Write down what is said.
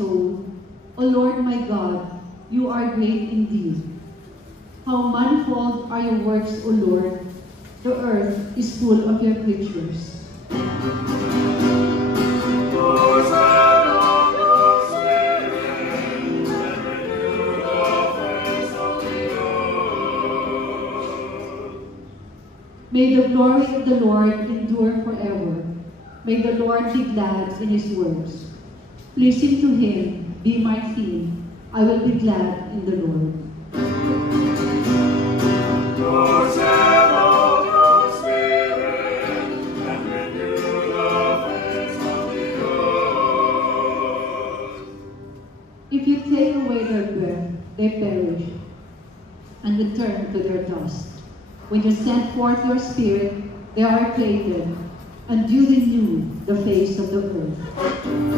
soul, O Lord my God, you are great indeed. How manifold are your works, O Lord! The earth is full of your creatures. May the glory of the Lord endure forever. May the Lord be glad in his works. Pleasing to him be my theme. I will be glad in the Lord. If you take away their breath, they perish and return to their dust. When you send forth your spirit, they are created, and you renew the face of the earth.